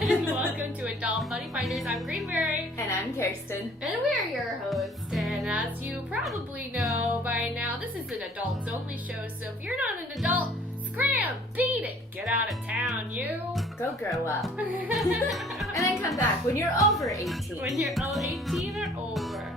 and welcome to Adult Funny Finders. I'm Greenberry. And I'm Kirsten. And we're your hosts. And as you probably know by now, this is an adults only show. So if you're not an adult, scram, beat it, get out of town, you. Go grow up. And then come back when you're over 18. When you're 18 or over.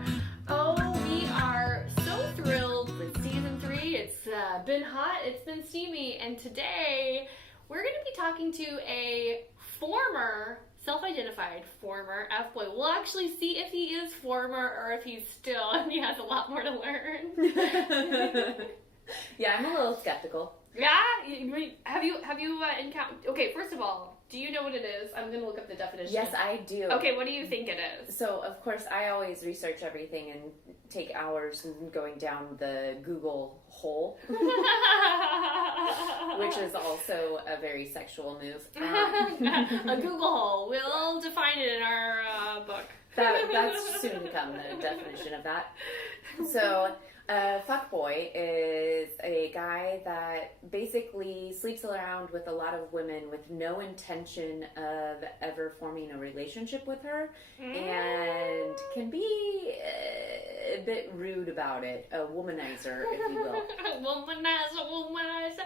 Oh, we are so thrilled with season 3. It's been hot, it's been steamy, and today we're going to be talking to a former, self-identified former F Boi. We'll actually see if he is former or if he's still, and he has a lot more to learn. Yeah, I'm a little skeptical. Yeah? Have you encountered... Okay, first of all, do you know what it is? I'm going to look up the definition. Yes, I do. Okay, what do you think it is? So, of course, I always research everything and take hours going down the Google hole, which is also a very sexual move. A Google hole. We'll define it in our book. That's soon to come, the definition of that. So... F Boi is a guy that basically sleeps around with a lot of women with no intention of ever forming a relationship with her, and can be a bit rude about it, a womanizer, if you will. Womanizer.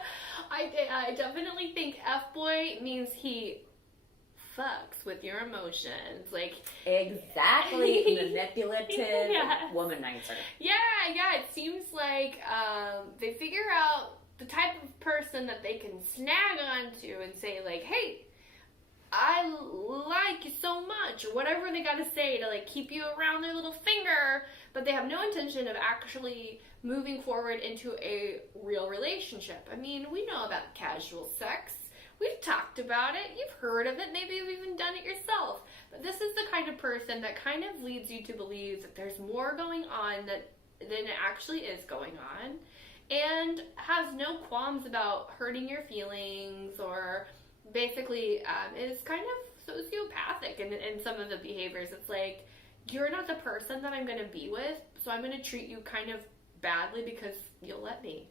I definitely think F Boi means he fucks with your emotions, like exactly. Manipulative. Yes. Womanizer. Yeah, it seems like they figure out the type of person that they can snag onto and say like, hey, I like you so much, or whatever they gotta say to like keep you around their little finger, but they have no intention of actually moving forward into a real relationship. I mean, we know about casual sex. We've talked about it, you've heard of it, maybe you've even done it yourself. But this is the kind of person that kind of leads you to believe that there's more going on than it actually is going on, and has no qualms about hurting your feelings, or basically is kind of sociopathic in some of the behaviors. It's like, you're not the person that I'm going to be with, so I'm going to treat you kind of badly because you'll let me.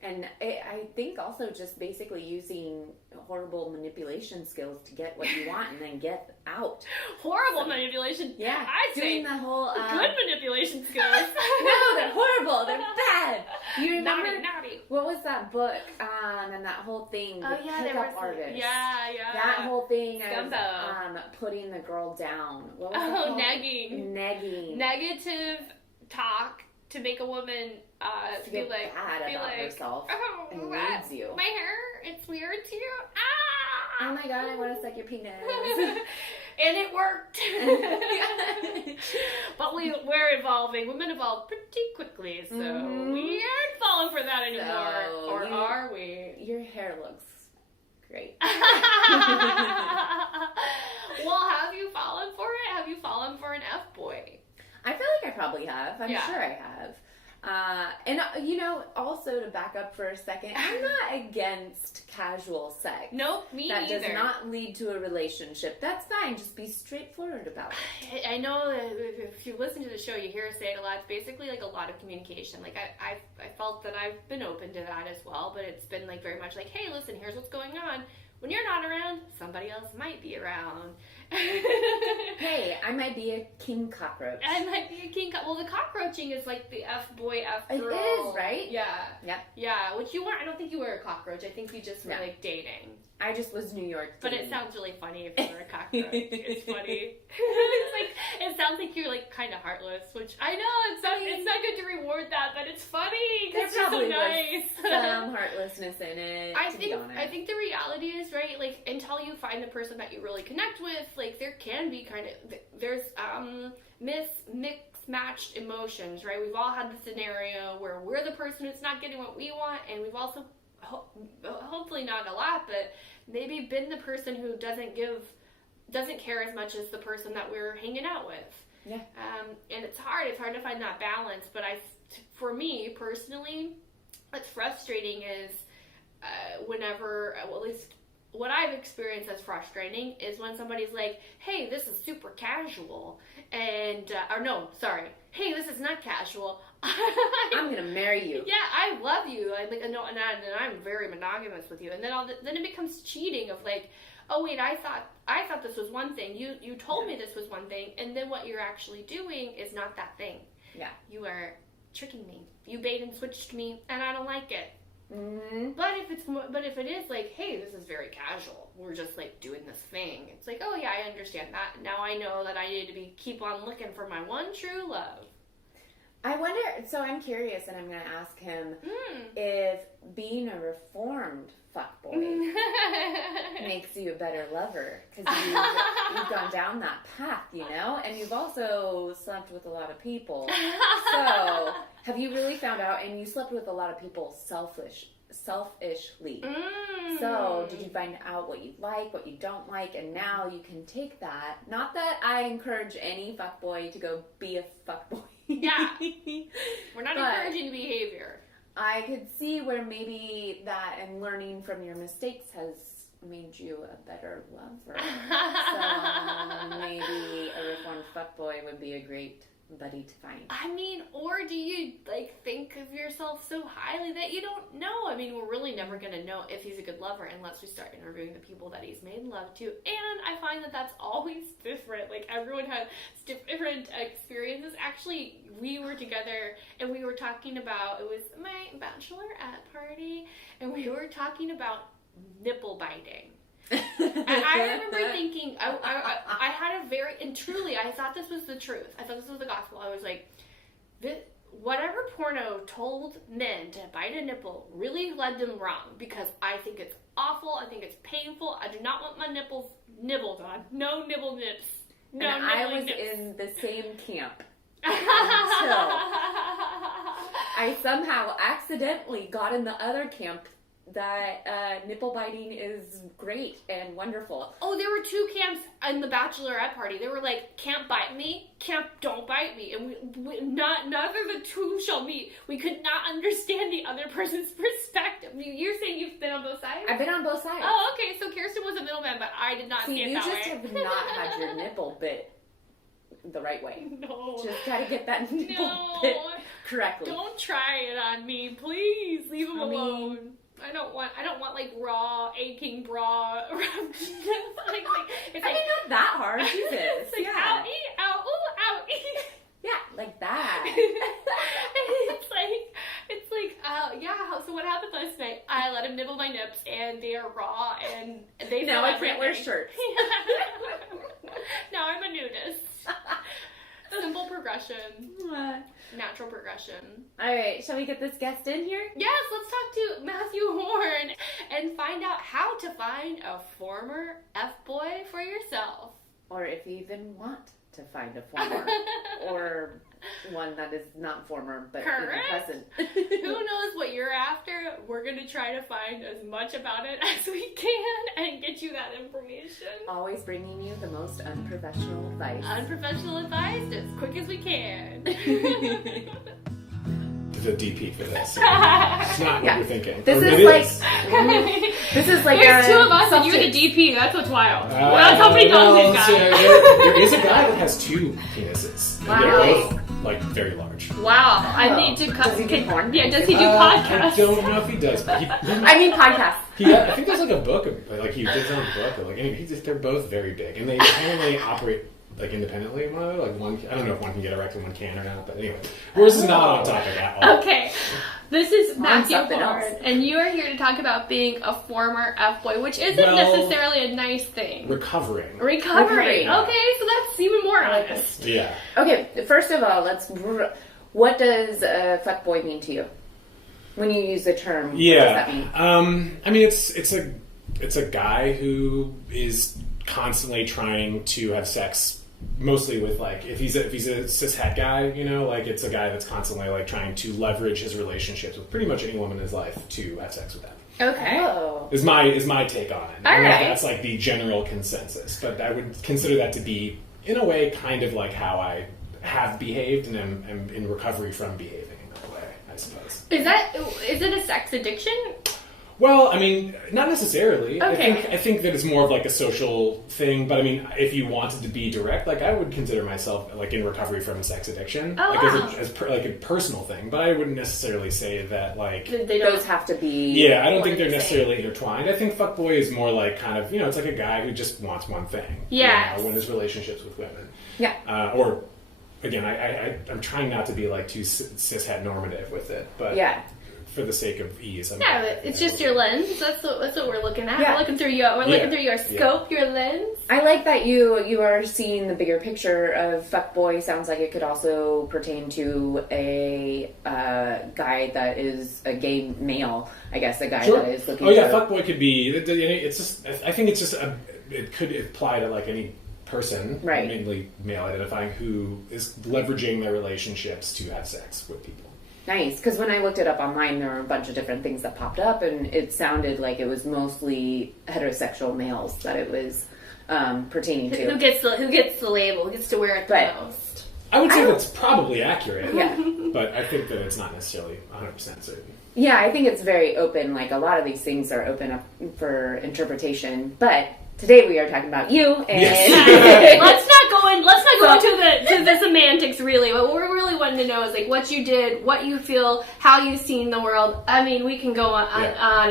And I think also just basically using horrible manipulation skills to get what you want and then get out. Horrible manipulation? Yeah. I doing say the whole... good manipulation skills. No, they're horrible. They're bad. You remember... Naughty. What was that book and that whole thing? Oh, yeah, there was... artist. Yeah. That whole thing Scumbo. of putting the girl down. What was it called? Negging. Negative talk to make a woman to feel bad about herself and leads you. My hair, it's weird to you. Oh my god, I want to suck your penis. And it worked. But we're evolving. Women evolve pretty quickly, so we aren't falling for that anymore. So or are we? Your hair looks great. Well, have you fallen for it? Have you fallen for an F Boi? I feel like I probably have. I'm sure I have. And, also to back up for a second, I'm not against casual sex. Nope, me that either. That does not lead to a relationship. That's fine. Just be straightforward about it. I know that if you listen to the show, you hear us say it a lot. It's basically like a lot of communication. Like, I felt that I've been open to that as well, but it's been like very much like, hey, listen, here's what's going on. When you're not around, somebody else might be around. Hey, I might be a king cockroach. I might be a king cockroach. Well, the cockroaching is like the F Boi, F girl. It is, right? Yeah. Yep. Yeah, which you weren't. I don't think you were a cockroach. I think you just were like dating. I just was New York. But it sounds really funny if you were a cockroach. It's funny. It's like, it sounds like you're like kind of heartless, which I know it's not good to reward that, but it's funny because it's so nice. Some heartlessness in it. I think the reality is, right, like until you find the person that you really connect with, like there can be there's mixed matched emotions, right? We've all had the scenario where we're the person who's not getting what we want, and we've also hopefully not a lot, but maybe been the person who doesn't care as much as the person that we're hanging out with. Yeah. And it's hard to find that balance, but for me personally, what's frustrating is whenever, well, at least what I've experienced as frustrating is when somebody's like, hey, this is super casual, and, or no, sorry, hey, this is not casual. I'm gonna marry you. Yeah, I love you. I like, no, and I'm very monogamous with you. And then it becomes cheating of like, oh wait, I thought this was one thing. You told me this was one thing, and then what you're actually doing is not that thing. Yeah. You are tricking me. You bait and switched me, and I don't like it. Mm-hmm. But if it is like, hey, this is very casual. We're just like doing this thing. It's like, oh yeah, I understand that. Now I know that I need to keep on looking for my one true love. I wonder, so I'm curious, and I'm going to ask him if being a reformed fuckboy makes you a better lover, because you've gone down that path, you know, and you've also slept with a lot of people. So, have you really found out, and you slept with a lot of people selfishly. So, did you find out what you like, what you don't like, and now you can take that. Not that I encourage any fuckboy to go be a fuckboy. Yeah. We're not encouraging behavior. I could see where maybe that and learning from your mistakes has made you a better lover. So maybe a reformed fuckboy would be a great buddy to find. I mean, or do you like think of yourself so highly that you don't know? I mean, we're really never going to know if he's a good lover unless we start interviewing the people that he's made love to. And I find that that's always different. Like, everyone has different experiences. Actually, we were together and we were talking about, it was my bachelorette party, and we were talking about nipple biting. And I remember thinking, I had a very, and truly, I thought this was the truth. I thought this was the gospel. I was like, whatever porno told men to bite a nipple really led them wrong, because I think it's awful. I think it's painful. I do not want my nipples nibbled on. No nibble nips. No and nibbling I was nips. in the same camp until I somehow accidentally got in the other camp that nipple biting is great and wonderful. Oh, there were two camps in the bachelorette party. They were like, camp bite me, camp don't bite me. And neither the two shall meet. We could not understand the other person's perspective. I mean, you're saying you've been on both sides? I've been on both sides. Oh, okay. So Kirsten was a middleman, but I did not see it that way. You just have not had your nipple bit the right way. No. Just gotta get that nipple bit correctly. Don't try it on me, please. Leave him alone. I don't want like raw aching bra. It's I mean, not that hard, Jesus. It's like, yeah. ow, ow, ooh, ow, yeah, like that. it's like, yeah. So what happened last night? I let him nibble my nips, and they are raw, and they. Now I can't wear shirts. Now I'm a nudist. Simple progression. Natural progression. All right, shall we get this guest in here? Yes, let's talk to Matthew Horn and find out how to find a former F-boy for yourself. Or if you even want to find a former. Or one that is not former, but in the present. Who knows what you're after? We're going to try to find as much about it as we can and get you that information. Always bringing you the most unprofessional advice. Unprofessional advice as quick as we can. The DP for this. It's not what you're thinking. This is like There's two of us and you're the DP. That's what's wild. That's how many dogs they've got. There is a guy that has two penises. Wow. They're both, like, very large. Wow. I need to cut. Does he do porn? Yeah, does he do podcasts? I don't know if he does, but podcasts. I think there's like a book, like he did his own book. Like, anyway, they're both very big, and they apparently operate like independently of one another. Like one, I don't know if one can get erect and one can or not, but anyway, this is not on topic at all. Okay, this is Matthew something Horn, else. and you are here to talk about being a former F-boy, which isn't necessarily a nice thing. Recovering. Okay, so that's even more honest. Yeah. Okay, first of all, what does fuckboy mean to you? When you use the term, what does that mean? I mean, it's a guy who is constantly trying to have sex. Mostly with, like, if he's a cis-het guy, you know, like, it's a guy that's constantly, like, trying to leverage his relationships with pretty much any woman in his life to have sex with them. Okay. Oh. Is my take on it. All I don't know if right. that's, like, the general consensus, but I would consider that to be, in a way, kind of like how I have behaved and am in recovery from behaving in that way, I suppose. Is it a sex addiction? Well, I mean, not necessarily. Okay. I think that it's more of like a social thing. But I mean, if you wanted to be direct, like I would consider myself like in recovery from a sex addiction, Oh, like wow. like a personal thing. But I wouldn't necessarily say that like. They don't Those have to be. Yeah, I don't think What they're do you necessarily intertwined. I think fuckboy is more like kind of it's like a guy who just wants one thing. Yes. When his relationships with women. Yeah. Or again, I'm trying not to be like too cishet normative with it, but Yeah. for the sake of ease. Yeah, but it's just your lens. That's what we're looking at. Yeah. We're looking through your scope, your lens. I like that you are seeing the bigger picture of fuckboy. Sounds like it could also pertain to a guy that is a gay male. I guess a guy Sure. that is looking. Oh yeah, for... fuckboy could be. It's just. I think it's just. It could apply to like any person, Right. mainly male identifying, who is leveraging their relationships to have sex with people. Nice, because when I looked it up online, there were a bunch of different things that popped up, and it sounded like it was mostly heterosexual males that it was pertaining to. Who gets the label? Who gets to wear it the Right. most? I would say that's probably accurate. Yeah. But I think that it's not necessarily 100% certain. Yeah, I think it's very open. Like a lot of these things are open up for interpretation. But today we are talking about you, and let's not go into the semantics. Really, what we're really wanting to know is like what you did, what you feel, how you've seen the world. I mean, we can go on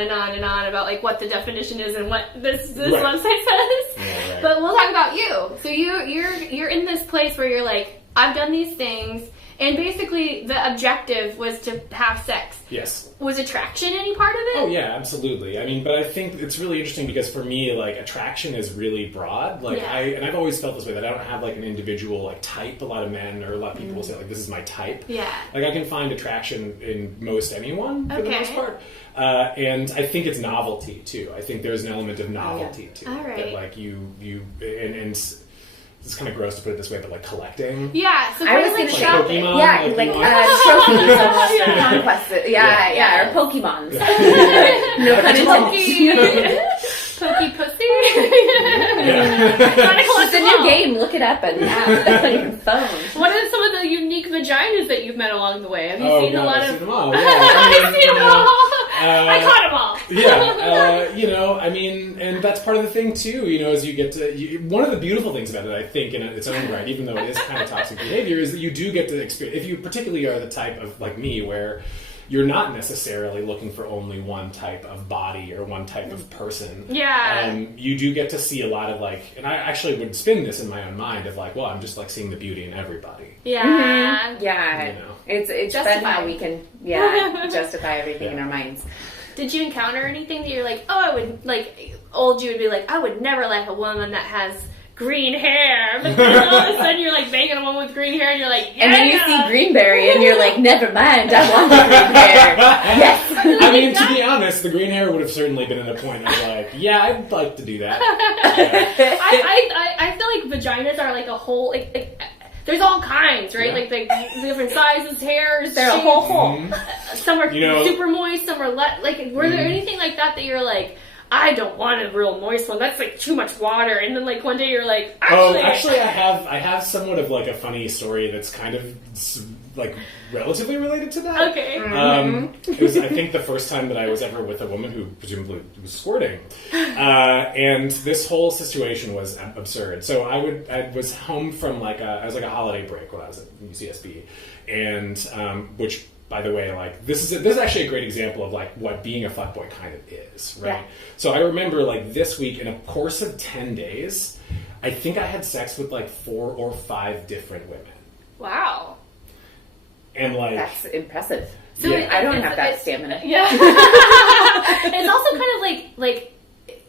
and on and on about like what the definition is and what this Right. website says. Yeah, right. But we'll talk about you. So you're in this place where you're like, I've done these things. And basically, the objective was to have sex. Yes. Was attraction any part of it? Oh yeah, absolutely. I mean, but I think it's really interesting because for me, like attraction is really broad. Like Yeah. I've always felt this way that I don't have like an individual like type. A lot of men or a lot of people will say like this is my type. Yeah. Like I can find attraction in most anyone for the Okay. most part. And I think it's novelty too. I think there's an element of novelty to All it. right. That like you and it's kind of gross to put it this way, but like collecting. Yeah, so I kind was of like gonna say- shopping. Pokemon, yeah, like trophies almost or Yeah. conquests. Yeah. Yeah, or Pokemons. Yeah. No pun intended. Pokey pussy. Yeah. Trying to collect It's a them new all. game. Look it up and that's on your phone. What are some of the unique vaginas that you've met along the way? Have you Oh, seen God, a lot I've of? seen them all. Yeah. I've seen them all. I uh, caught them all. Yeah, I mean, and that's part of the thing too, as you get to, one of the beautiful things about it, I think, in its own right, even though it is kind of toxic behavior, is that you do get to experience, if you particularly are the type of, like me, where you're not necessarily looking for only one type of body or one type of person. Yeah. You do get to see a lot of and I actually would spin this in my own mind of well, I'm just seeing the beauty in everybody. Yeah. Mm-hmm. Yeah. You know. It's fun Justify. how we can, justify everything in our minds. Did you encounter anything that you're like, oh, I would old you would be like, I would never like a woman that has green hair, but then all of a sudden you're like banging a woman with green hair, and you're like, yeah. And then you see Greenberry and you're like, never mind, I want the green hair. Yes. I mean, to be honest, the green hair would have certainly been at a point of yeah, I'd like to do that. Yeah. I feel like vaginas are like a whole like there's all kinds, right? Yeah. Like the different sizes, hairs. They're a shapes. whole hole. Some are You know- super moist, some are were there anything like that you're like, I don't want a real moist one. That's like too much water. And then one day you're like, Actually, I have somewhat of a funny story that's kind of relatively related to that. okay. It was, I think, the first time that I was ever with a woman who presumably was squirting, and this whole situation was absurd. So I was home from I was a holiday break when I was at UCSB, and which, by the way, this is actually a great example of what being a fuckboy kind of is, right? Yeah. So I remember this week, in a course of 10 days, I think I had sex with 4 or 5 different women, Wow. and That's impressive. So Yeah. I don't have that stamina. Yeah. It's also kind of like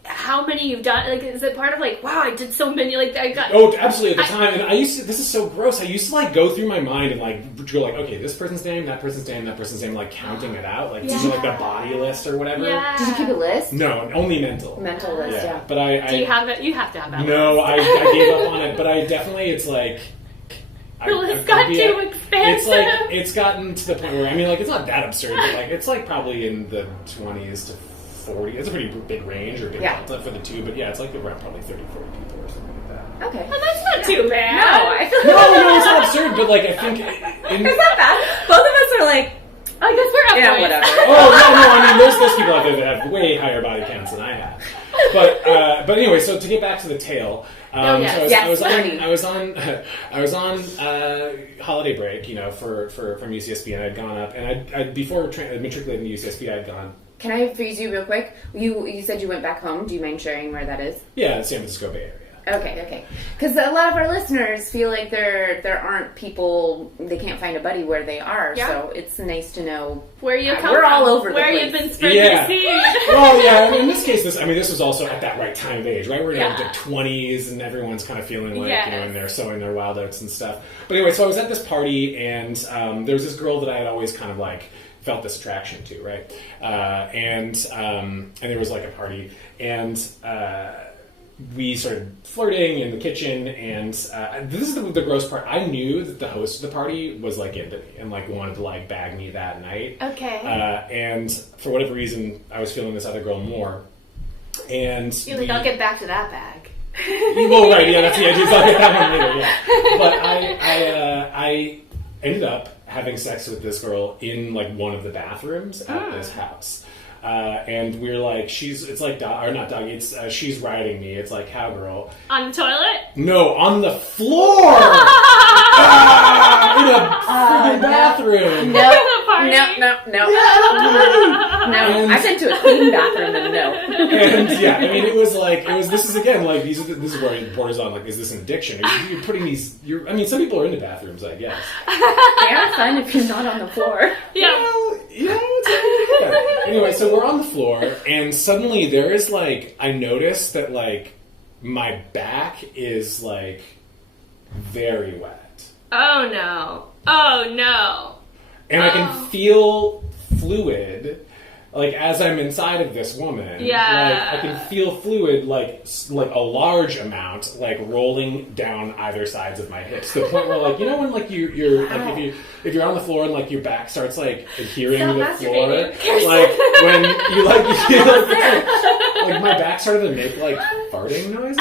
how many you've done. Is it part of wow, I did so many. I got. Oh, absolutely! At the time, and I used to. This is so gross. I used to go through my mind and go okay, this person's name, that person's name, that person's name, counting it out, using the body list or whatever. Yeah. Did you keep a list? No, only mental. Mental list, yeah. But I Do you have it? You have to have that. no, I gave up on it. But I definitely, it's It's got too expensive. It's gotten to the point where it's not that absurd, but it's probably in the 20s to 40. It's a pretty big range or big delta for the two, but yeah, it's around probably 30, 40 people or something like that. Okay. Well, that's not too bad. No, I feel No, it's not absurd, but I think it's not bad. Both of us are I guess we're F Yeah, boys. whatever. Oh, no, I mean, there's people out there that have way higher body counts than I have. But anyway, so to get back to the tale, I was on holiday break, from UCSB, and I'd gone up, and I'd before matriculating to UCSB, I'd gone. Can I freeze you real quick? You said you went back home. Do you mind sharing where that is? Yeah, San Francisco Bay Area. Okay. Because a lot of our listeners feel like there aren't people, they can't find a buddy where they are. Yeah. So it's nice to know where you come we're from, all over where the you've place. been spreading the seed. Well, yeah. In this case, this was also at that right time of age, right? We're in Yeah. the 20s, and everyone's kind of feeling like Yes. and they're sowing their wild oats and stuff. But anyway, so I was at this party, and there was this girl that I had always kind of like felt this attraction to, right? And there was like a party, and we started flirting in the kitchen, and this is the gross part. I knew that the host of the party was like into me and like wanted to like bag me that night. Okay. And for whatever reason, I was feeling this other girl more. And You're like, I'll get back to that bag. well, right, yeah, that's the idea. I'll get that one later, yeah. But I ended up having sex with this girl in like one of the bathrooms at this house. And we're like, she's she's riding me. It's like cowgirl. On the toilet? No, on the floor! In a freaking bathroom. No. And- I've been to a clean bathroom and no. And yeah, I mean, this is again, like, this is where it borders on, like, is this an addiction? You're putting some people are into bathrooms, I guess. They are fun if you're not on the floor. Yeah. Well, yeah. Anyway, so we're on the floor, and suddenly there is, like, I notice that, like, my back is, like, very wet. Oh no. And I can feel fluid, like, as I'm inside of this woman. Yeah. Like, I can feel fluid, like a large amount, like, rolling down either sides of my hips. To the point where, like, when, like, you're like, if you're on the floor and, like, your back starts, like, adhering to the floor. Like, when you, like, like, my back started to make, like, farting noises.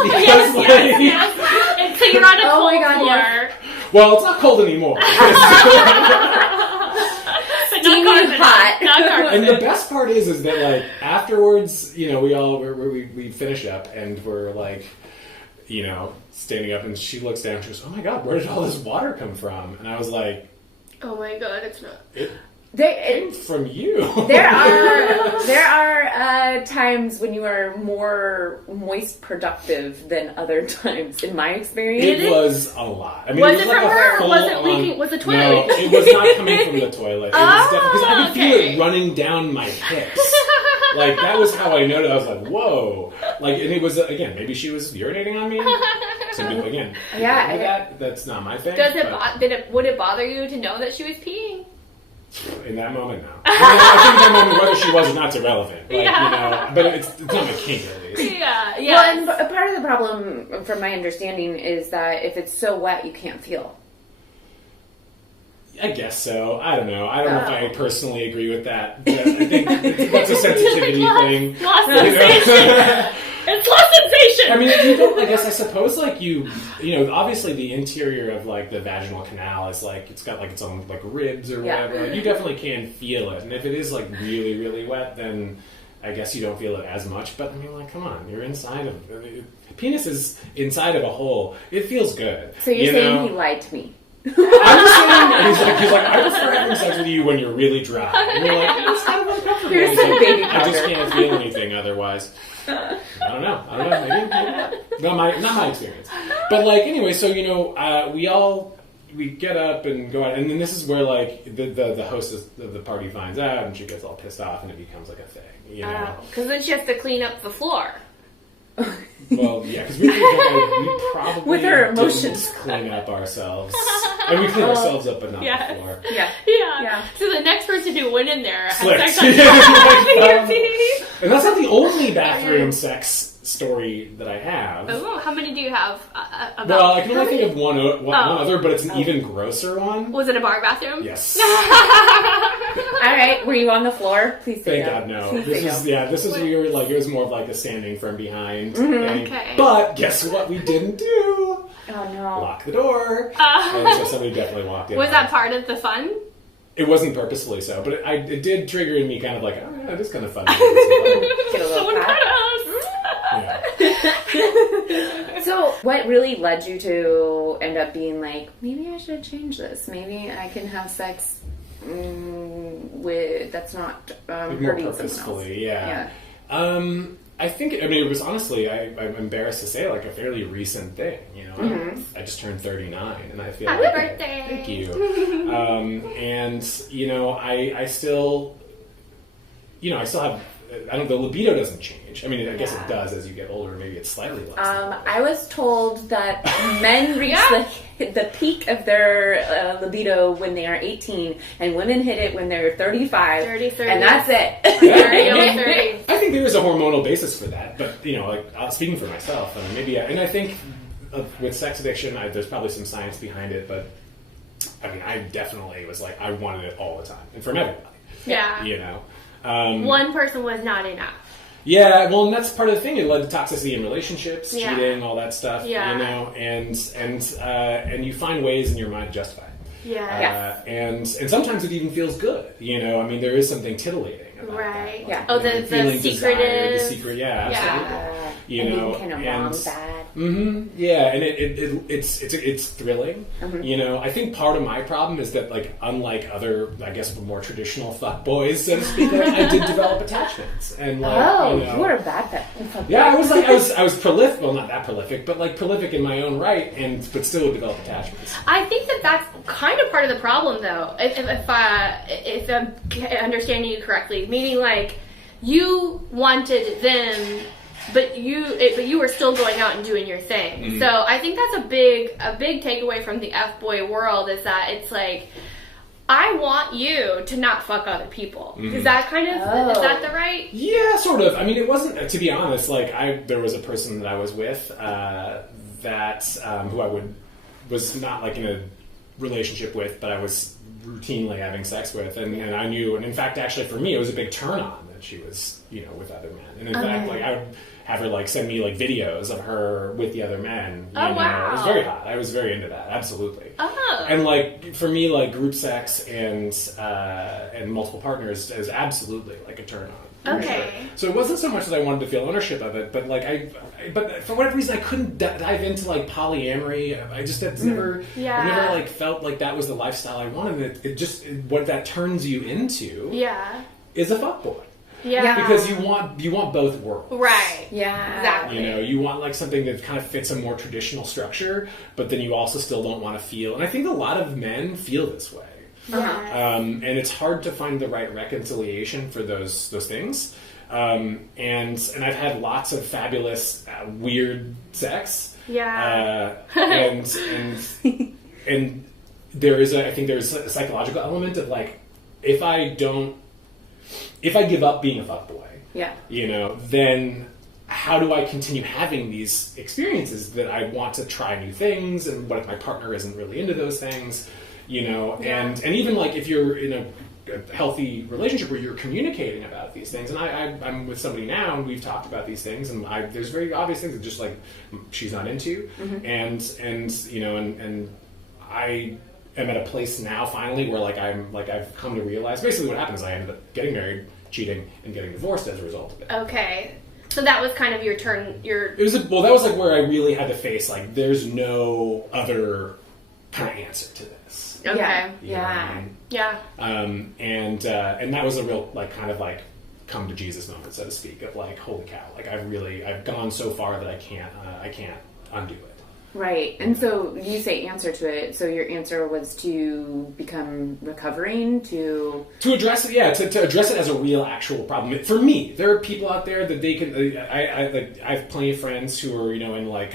Because, Yes. And so you're on a cold floor. Yeah. Well, it's not cold anymore. Steamy hot. Not carpet. And the best part is that, like, afterwards, we finish up and we're like, standing up, and she looks down and she goes, "Oh my God, where did all this water come from?" And I was like, Oh my God, it's not. It came from you. There are times when you are more moist productive than other times, in my experience. It was a lot. I mean, Was it was it like from a her? full Was it on- leaking? Was the toilet No, leaking? it was not coming from the toilet. It was definitely because I could feel okay. it running down my hips. Like, that was how I noticed. I was like, "Whoa!" Like, and it was again. Maybe she was urinating on me. Some people again. Yeah, do that's not my thing. Does but would it bother you to know that she was peeing? in that moment, no. I think in that moment, whether she was or not's irrelevant. Like, Yeah. but it's not my kink, at least. Yeah. Well, and a part of the problem, from my understanding, is that if it's so wet, you can't feel. I guess so. I don't know. I don't know if I personally agree with that. But I think that's a sensitivity thing. Lost sensation. It's lost sensation. I mean, I suppose, like, obviously the interior of, like, the vaginal canal is, like, it's got, like, its own, like, ribs or whatever. Like, you definitely can feel it. And if it is, like, really, really wet, then I guess you don't feel it as much. But, I mean, like, come on. You're inside of... penis is inside of a hole. It feels good. So you're saying he lied to me? I'm just saying, he's like, I prefer having sex with you when you're really dry. And you're like, it's kind of uncomfortable. Here's some baby I just powder. can't feel anything otherwise. I don't know. Maybe not. Not my experience. But, like, anyway, so, we get up and go out, and then this is where, like, the hostess of the party finds out, and she gets all pissed off, and it becomes, like, a thing, Because then she has to clean up the floor. Well, yeah, because we probably With her emotions. didn't clean up ourselves. And we clean ourselves up, but not the floor. Yeah. So the next person who went in there had Slicked. sex on the And that's not the only bathroom sex story that I have. Oh, how many do you have? Well, I can only think of one other, but it's an even grosser one. Was it a bar bathroom? Yes. All right, were you on the floor? Please say Thank no. God, no. Please say no. This is we were like, it was more of like a standing from behind thing. Okay. But guess what we didn't do? Oh no. Lock the door. And so somebody definitely walked in. Was that part of the fun? It wasn't purposefully so, but it did trigger in me kind of like, oh yeah, it is kind of fun. Get a little Someone pat. Yeah. So, what really led you to end up being like, maybe I should change this? Maybe I can have sex with that's not More hurting someone else. purposefully, yeah. I think, I mean, it was honestly, I'm embarrassed to say, like a fairly recent thing. You know, I just turned 39, and I feel Happy like, birthday! Thank you. And you know, I still, you know, I still have. The libido doesn't change. I mean, I guess it does as you get older. Maybe it's slightly less. I was told that men reach the peak of their libido when they are 18, and women hit it when they're 35. 30. And that's it. 30 over 30. I think there is a hormonal basis for that, but you know, like speaking for myself, and maybe, and I think with sex addiction, there's probably some science behind it, but I mean, I definitely was like, I wanted it all the time, and from everybody. Yeah. You know. One person was not enough. Yeah, well, and that's part of the thing. It led to toxicity in relationships, Yeah. cheating, all that stuff. Yeah. You know, and you find ways in your mind to justify it. Yeah. And sometimes it even feels good. You know, I mean, there is something tittillating about Right. that. Yeah. Oh, You know, the feeling secretive. desire, the secret. Yeah, absolutely. You and know, being kind of wrong, bad. Yeah, and it's thrilling. You know, I think part of my problem is that, like, unlike other, I guess, more traditional fuck boys, so to speak, like, I did develop attachments, and like, you know, you were a bad pet. yeah, I was prolific. Well, not that prolific, but like prolific in my own right, but still would develop attachments. I think that's kind of part of the problem, though. If I'm understanding you correctly, meaning like you wanted them, but you were still going out and doing your thing. Mm-hmm. So I think that's a big takeaway from the F Boi world is that it's like, I want you to not fuck other people. Mm-hmm. Is that kind of is that the right? Yeah, sort of. I mean, it wasn't, to be honest. Like, there was a person that I was with who I was not like in a relationship with, but I was routinely having sex with, and I knew, and in fact, actually, for me, it was a big turn on that she was, you know, with other men, and in fact, like, I would have her like send me like videos of her with the other men. You know? Wow. It was very hot. I was very into that. Absolutely. Oh. And like for me, like group sex and multiple partners is absolutely like a turn on. Okay. Sure. So it wasn't so much that I wanted to feel ownership of it, but like but for whatever reason I couldn't dive into like polyamory. I just I've never like felt like that was the lifestyle I wanted. It just what that turns you into is a fuckboy. Yeah. Because you want both worlds. Right. Yeah. Exactly. You know, you want like something that kind of fits a more traditional structure, but then you also still don't want to feel. And I think a lot of men feel this way. And it's hard to find the right reconciliation for those things. And I've had lots of fabulous weird sex. Yeah. And I think there's a psychological element of like, if I give up being a fuckboy, you know, then how do I continue having these experiences that I want to try new things, and what if my partner isn't really into those things, you know, and even like if you're in a healthy relationship where you're communicating about these things, and I'm with somebody now and we've talked about these things, and there's very obvious things that just like she's not into, and you know, and I am at a place now finally where like I've come to realize basically what happens is I ended up getting married, cheating, and getting divorced as a result of it. Okay. So that was kind of your turn. That was like where I really had to face like there's no other kind of answer to this. Okay. You know what I mean? Yeah. And that was a real like kind of like come to Jesus moment, so to speak, of like holy cow, like I've gone so far that I can't undo it. Right. And so you say answer to it. So your answer was to become recovering, to address it, to address it as a real actual problem. For me, there are people out there that they can. I have plenty of friends who are, you know, in like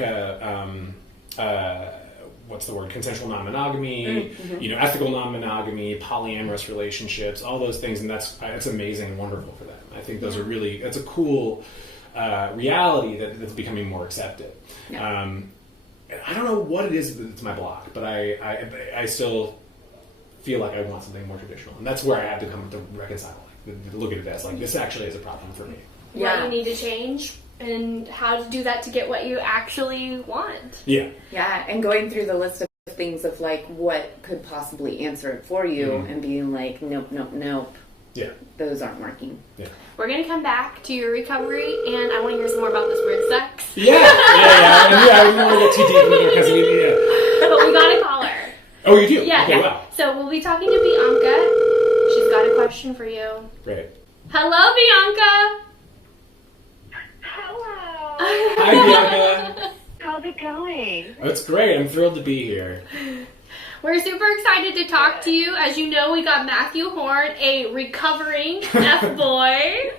what's the word? Consensual non-monogamy, you know, ethical non-monogamy, polyamorous relationships, all those things, and that's amazing and wonderful for them. I think those are really, that's a cool reality that's becoming more accepted. Yeah. I don't know what it is that's my block, but I still feel like I want something more traditional, and that's where I had to come to reconcile, like, to look at it as like this actually is a problem for me. What you need to change and how to do that to get what you actually want. Yeah. Yeah, and going through the list of things of like what could possibly answer it for you, and being like, nope, nope, nope. Yeah. Those aren't working. Yeah. We're going to come back to your recovery, and I want to hear some more about this weird sex. Yeah. I don't want to get too deep into it because But we got a caller. Oh, you do? Yeah, okay, yeah. Wow. So we'll be talking to Bianca. She's got a question for you. Great. Hello, Bianca. Hello. Hi, Bianca. How's it going? Oh, it's great. I'm thrilled to be here. We're super excited to talk to you. As you know, we got Matthew Horn, a recovering F Boi.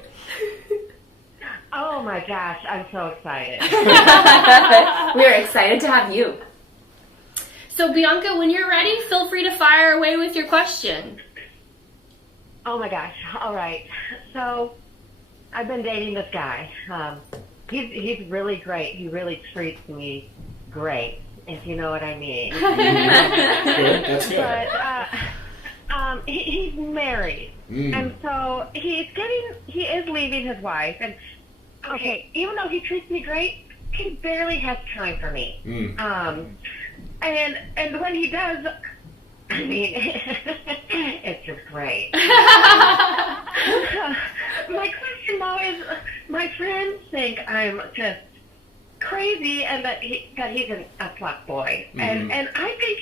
Oh my gosh, I'm so excited. We are excited to have you. So, Bianca, when you're ready, feel free to fire away with your question. Oh my gosh. All right. So, I've been dating this guy. He's really great. He really treats me great, if you know what I mean. Good. That's good. But he's married, and so he is leaving his wife. And okay, even though he treats me great, he barely has time for me. And when he does, I mean, it's just great. My question though is, my friends think I'm just crazy and that he's a fuck boy, and I think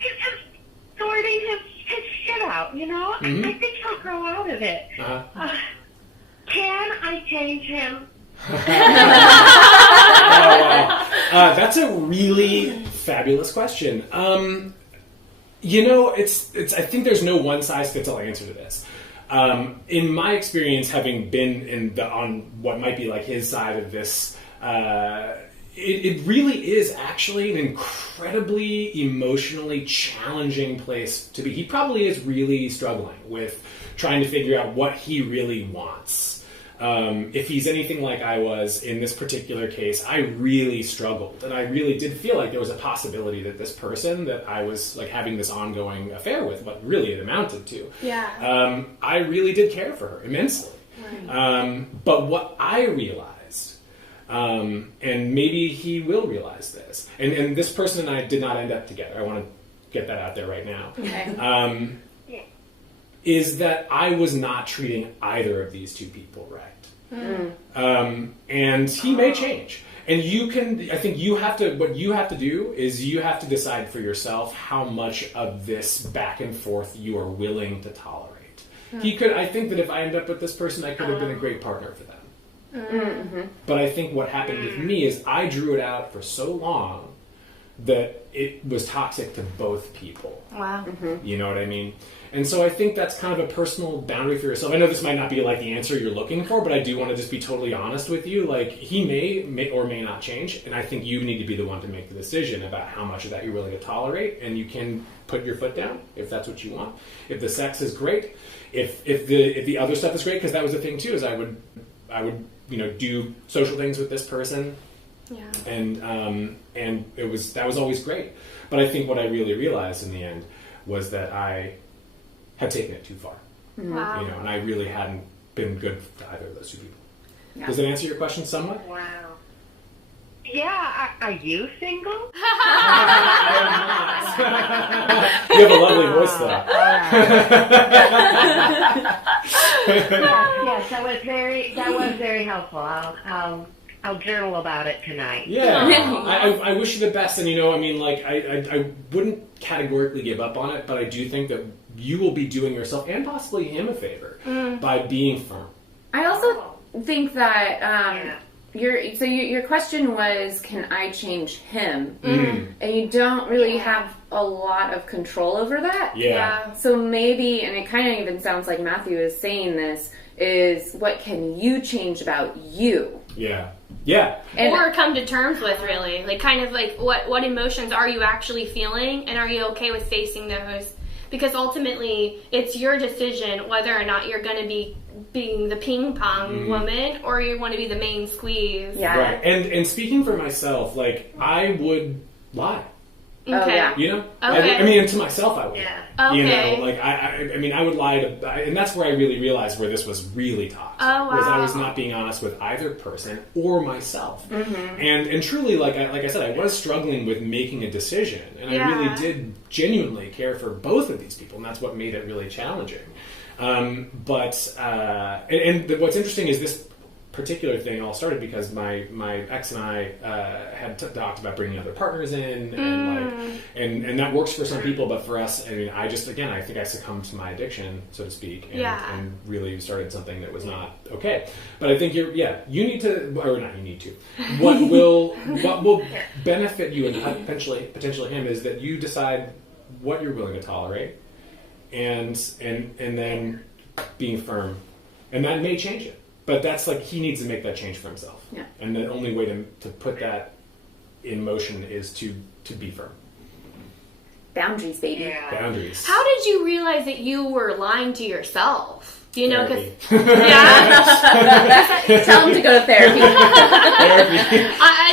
he's just sorting his shit out, you know. I think he'll grow out of it. Can I change him? Oh, wow. That's a really fabulous question. You know, it's. I think there's no one size fits all answer to this. In my experience, having been on what might be like his side of this, it really is actually an incredibly emotionally challenging place to be. He probably is really struggling with trying to figure out what he really wants. If he's anything like I was in this particular case, I really struggled, and I really did feel like there was a possibility that this person that I was like having this ongoing affair with, what really it amounted to, I really did care for her immensely. Right. But what I realized, and maybe he will realize this, and this person and I did not end up together. I want to get that out there right now. Okay. Is that I was not treating either of these two people right. And he may change. And I think what you have to do is you have to decide for yourself how much of this back and forth you are willing to tolerate. I think that if I end up with this person, I could have been a great partner for them. But I think what happened with me is I drew it out for so long that it was toxic to both people. Wow. You know what I mean? And so I think that's kind of a personal boundary for yourself. I know this might not be like the answer you're looking for, but I do want to just be totally honest with you. Like, he may or may not change, and I think you need to be the one to make the decision about how much of that you're willing to tolerate, and you can put your foot down if that's what you want. If the sex is great, if the other stuff is great, because that was the thing too, is I would do social things with this person. Yeah. And that was always great. But I think what I really realized in the end was that I had taken it too far. Wow. You know, and I really hadn't been good to either of those two people. Yeah. Does that answer your question somewhat? Wow. Yeah, are you single? You have a lovely voice, though. Yes, that was very helpful. I'll journal about it tonight. Yeah, I wish you the best, and I wouldn't categorically give up on it, but I do think that you will be doing yourself and possibly him a favor by being firm. I also think that your question was, can I change him? And you don't really have a lot of control over that. Yeah. So maybe, and it kind of even sounds like Matthew is saying this, is what can you change about you? Yeah. Yeah. Or come to terms with, really. Like, kind of like, what emotions are you actually feeling, and are you okay with facing those? Because ultimately, it's your decision whether or not you're going to be being the ping pong woman or you want to be the main squeeze. Yeah. Right. And speaking for myself, like, I would lie. Okay. yeah. You know? Okay. I mean, and to myself, I would. Yeah. You Okay. know, like I mean, I would lie to, and that's where I really realized where this was really toxic. Oh, Was I wow. was not being honest with either person or myself, Mm-hmm. and truly, like I said, I was struggling with making a decision, and I really Yeah. did genuinely care for both of these people, and that's what made it really challenging. But what's interesting is this particular thing all started because my ex and I had talked about bringing other partners in, and that works for some people, but for us, I mean, I think I succumbed to my addiction, so to speak, and really started something that was not okay. But I think you need to, or not you need to. What will benefit you and potentially him is that you decide what you're willing to tolerate, and then being firm, and that may change it. But that's like, he needs to make that change for himself. Yeah. And the only way to put that in motion is to be firm. Boundaries, baby. Yeah. Boundaries. How did you realize that you were lying to yourself? You know, because Therapy. yeah. Tell him to go to therapy. Therapy.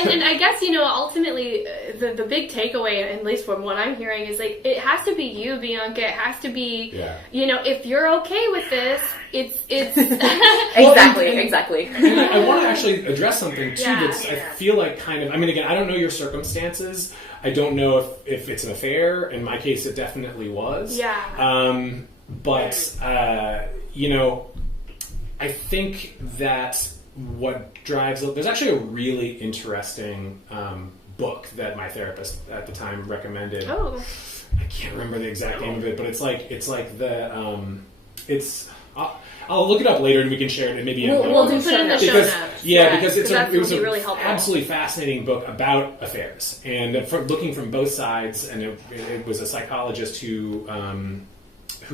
And I guess, you know, ultimately, the big takeaway, at least from what I'm hearing, is like, it has to be you, Bianca. It has to be, you know, if you're okay with this, it's Exactly. And I want to actually address something too. Yeah. I feel like kind of. I mean, again, I don't know your circumstances. I don't know if it's an affair. In my case, it definitely was. Yeah. But you know, I think that what drives. There's actually a really interesting book that my therapist at the time recommended. Oh. I can't remember the exact name of it, but it's like the it's. I'll look it up later and we can share it. And maybe We'll do put it in the show show because notes. because it that was would a be really helpful. absolutely fascinating book about affairs, and looking from both sides. And it was a psychologist who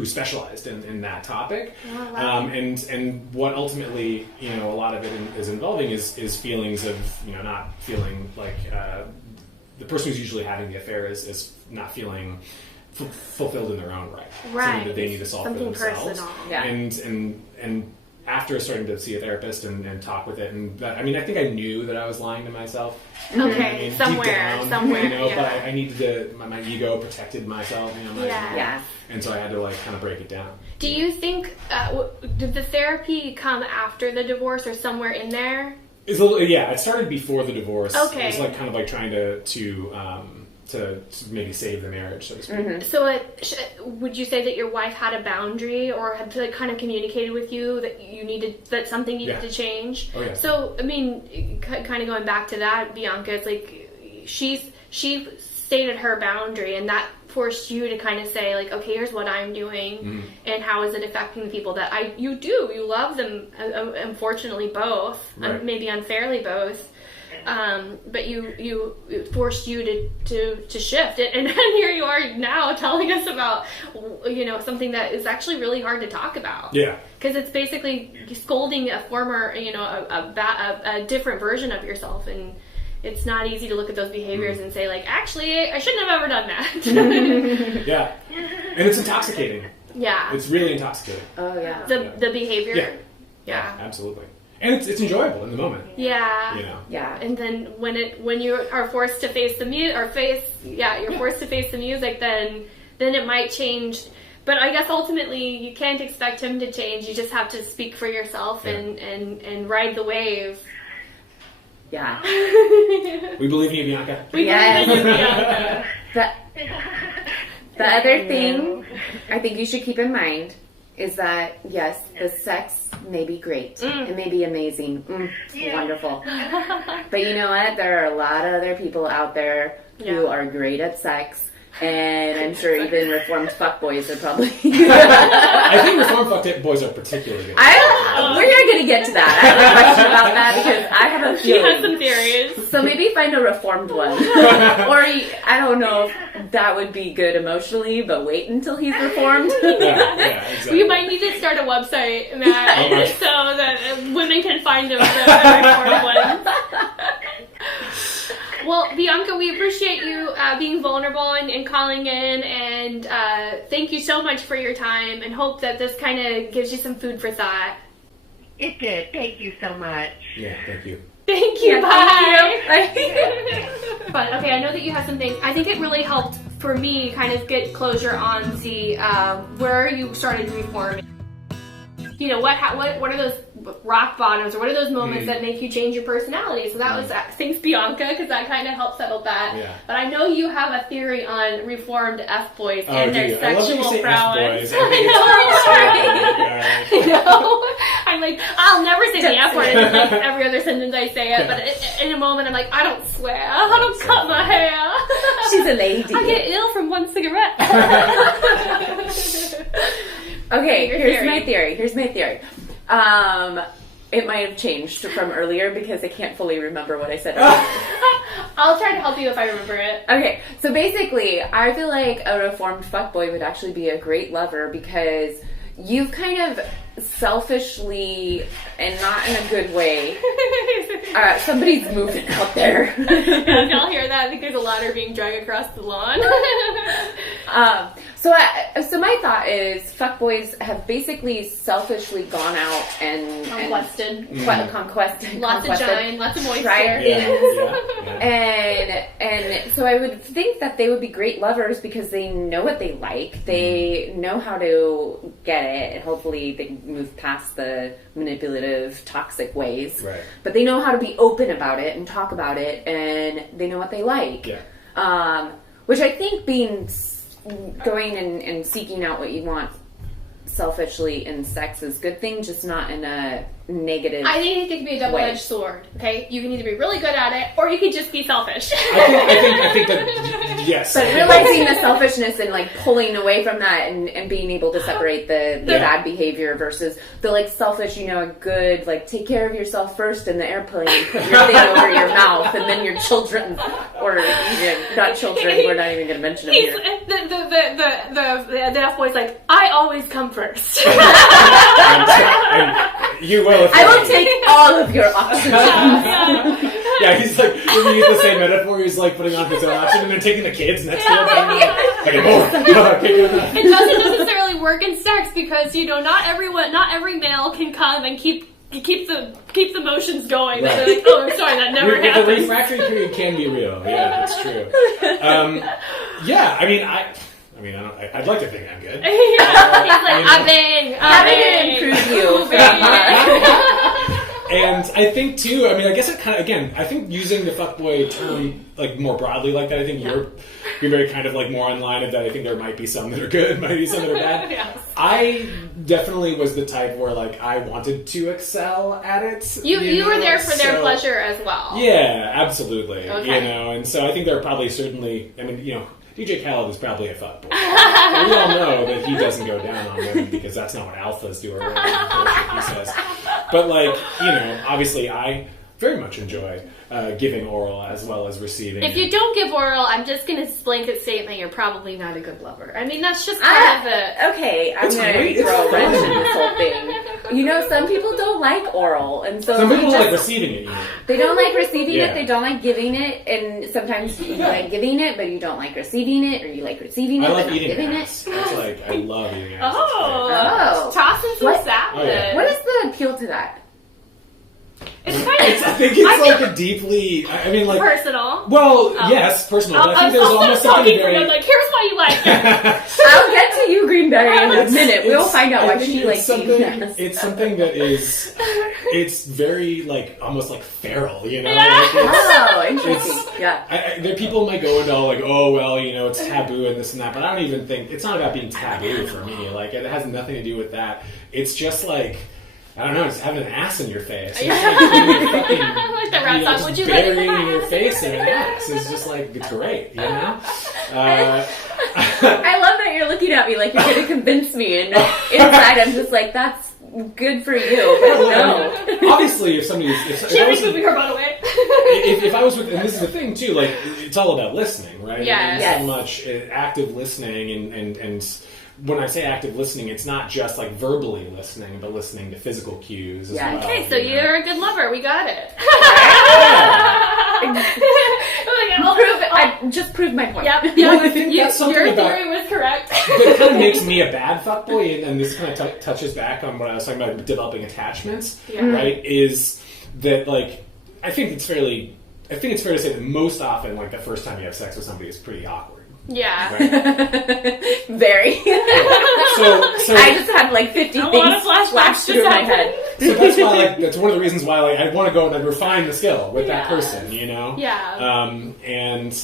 specialized in that topic. Oh, wow. And what ultimately, you know, a lot of it is involving is feelings of, you know, not feeling like the person who's usually having the affair is not feeling fulfilled in their own right. Something that they need to solve Something for themselves. personal. Yeah. And after starting to see a therapist and talk with it, and that, I mean, I think I knew that I was lying to myself. Okay, I mean, deep somewhere, you know, yeah. but I needed to. My ego protected myself. You know, Yeah. and so I had to like kind of break it down. Do you think, did the therapy come after the divorce or somewhere in there? It started before the divorce. Okay. It was like kind of like trying to maybe save the marriage, so to speak. Mm-hmm. So would you say that your wife had a boundary or had like kind of communicated with you that something needed to change? Oh, yeah. So, I mean, kind of going back to that, Bianca, it's like she stated her boundary, and that forced you to kind of say like, okay, here's what I'm doing, and how is it affecting the people that you love them, unfortunately both, Right. maybe unfairly both. But it forced you to shift it, and then here you are now telling us about, you know, something that is actually really hard to talk about. Yeah. Because it's basically scolding a former, you know, a different version of yourself, and it's not easy to look at those behaviors and say like, actually, I shouldn't have ever done that. Yeah. And it's intoxicating. Yeah. It's really intoxicating. Oh yeah. The behavior. Yeah. Absolutely. And it's enjoyable in the moment. Yeah. You know. Yeah. And then when you are forced to face the you're forced to face the music, then it might change. But I guess ultimately you can't expect him to change. You just have to speak for yourself and ride the wave. Yeah. We believe in you, Bianca. We Yes. believe in you, Bianca. The other thing I think you should keep in mind is that, yes, the sex may be great. It may be amazing. Wonderful. But you know what? There are a lot of other people out there who are great at sex. And I'm sure even reformed fuckboys are probably... I think reformed fuckboys are particularly good. We're not going to get to that. I have a question about that because I have a She feeling. has some theories. So maybe find a reformed one. Or I don't know if that would be good emotionally, but wait until he's reformed. Yeah, exactly. We might need to start a website, Matt, Yeah. so that women can find the reformed ones. Well, Bianca, we appreciate you being vulnerable and calling in, and thank you so much for your time, and hope that this kind of gives you some food for thought. It did. Thank you so much. Yeah, thank you. Thank you. Yeah, Bye. thank you. Bye. But okay, I know that you have some things. I think it really helped for me kind of get closure on the where you started reforming. You know, what are those rock bottoms, or what are those moments that make you change your personality? So that was thanks Bianca, because that kind of helped settle that. Yeah. But I know you have a theory on reformed F boys and their I love that you sexual say prowess. F-boys. I know. I'm like, I'll never say the F word in like every other sentence I say it, but in a moment I'm like, I don't swear, I don't cut my hair. She's a lady. I get ill from one cigarette. Okay, here's theory. my theory. It might have changed from earlier because I can't fully remember what I said earlier. I'll try to help you if I remember it. Okay, so basically, I feel like a reformed fuckboy would actually be a great lover because you've kind of selfishly, and not in a good way, somebody's moving out there. Yeah, if y'all hear that, I think there's a ladder being dragged across the lawn. So my thought is, fuckboys have basically selfishly gone out and conquested, Lots of gine, lots of moisture. tried Yeah. and so I would think that they would be great lovers because they know what they like, they know how to get it, and hopefully they move past the manipulative, toxic ways. Right. But they know how to be open about it and talk about it, and they know what they like. Yeah. Which I think going and seeking out what you want selfishly in sex is a good thing, just not in a negative I think it could be a double-edged sword, okay? You can either be really good at it, or you can just be selfish. I think that, yes. But realizing the selfishness and like pulling away from that and being able to separate the bad behavior versus the like selfish, you know, a good like take care of yourself first in the airplane and put your thing over your mouth and then your children, or not children, we're not even going to mention them here. The F boy's like, I always come first. and you will. I will take all of your oxygen. Yeah, he's like, when you use the same metaphor, he's like putting on his own oxygen and then taking the kids next to him. Like, it doesn't necessarily work in sex because, you know, not every male can come and keep the motions going. Right. They're like, oh, I'm sorry, that never happened. The refractory period can be real. Yeah, that's true. I'd like to think I'm good. He's like, I bang. Improve you. And I think too, I guess it kind of, again, I think using the fuckboy term like more broadly like that, I think you're very kind of like more on line of that. I think there might be some that are good, might be some that are bad. Yes. I definitely was the type where like I wanted to excel at it. You were there for their pleasure as well. Yeah, absolutely. Okay. You know, and so I think there are probably certainly, DJ Khaled is probably a fuckboy. And we all know that he doesn't go down on women because that's not what alphas do or whatever he says. But like, obviously I very much enjoy giving oral as well as receiving. If you don't give oral, I'm just going to blanket statement you're probably not a good lover. I mean, that's just kind of the... Okay, I'm going to throw a wrench in this whole thing. Some people don't like oral, and so some people like receiving it. They don't like receiving it, they don't like giving it, and sometimes you like giving it, but you don't like receiving it, or you like receiving it, but not giving ass. it. That's like, I love eating ass. Oh. Tossing some salad. Oh, yeah. What is the appeal to that? It's kind of... I think it's like a deeply... personal. Well, yes, personal, but I think there's almost something very... Like, here's why you like it. I'll get to you, Greenberry, in a minute. We'll find out why she likes eating ass. It's something that is... It's very, like, almost like feral, Yeah. Oh, interesting. There people might go into all like, oh, well, it's taboo and this and that, but I don't even think... It's not about being taboo for me. Like, it has nothing to do with that. It's just like... I don't know, just having an ass in your face. It's like fucking, like the rat song, would you let it burying your face in an ass is just like, it's great, I love that you're looking at me like you're going to convince me, and inside I'm just like, that's good for you, but no. Obviously, if somebody's... She's moving her butt away. If I was with... And this is the thing, too, like, it's all about listening, right? Yes. So much active listening and when I say active listening, it's not just like verbally listening, but listening to physical cues as well. Okay, so you're a good lover. We got it. I just proved my point. Yep. Well, I think that's something your about... theory was correct. That kind of makes me a bad fuckboy, and this kind of touches back on what I was talking about developing attachments, right? Is that, like, I think it's fairly I think it's fair to say that most often, like, the first time you have sex with somebody is pretty awkward. Yeah. Right? Very. So I just had like 50 things flash through my head. So that's why, like, that's one of the reasons why, like, I want to go and like, refine the skill with that person, you know? Yeah. And